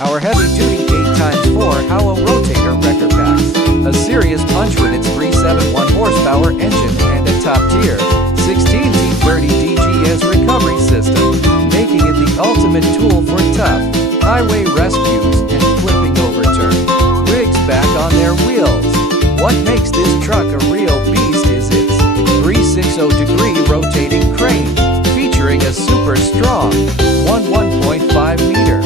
Our heavy-duty 8x4 HOWO Rotator wrecker packs a serious punch with its 371 horsepower engine and a top-tier 16T30 DGS recovery system, making it the ultimate tool for tough highway rescues and flipping overturned rigs back on their wheels. What makes this truck a real beast is its 360-degree rotating crane, featuring a super strong 1.5-meter